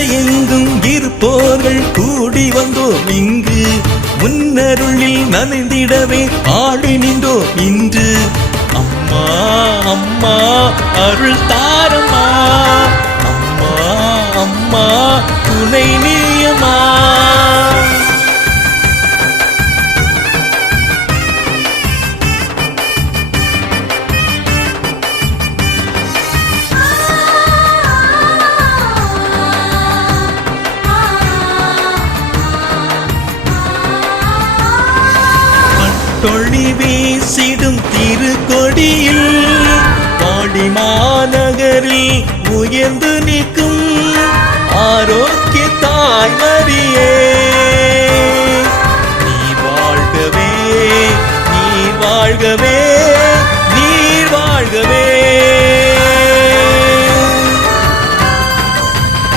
திசையெங்கும் இருப்போர்கள் கூடி வந்தோம் இங்கு முன்னருளில் நனைந்திடவே ஆடி நின்றோம் இன்று அம்மா அம்மா அருள் தாரம்மா அம்மா அம்மா துணை நீயம்மா தொழி வீசிடும் திருக்கொடியில் பாடி மாநகரில் உயர்ந்து நிற்கும் ஆரோக்கிய தாய் மரியே நீ வாழ்கவே நீ வாழ்கவே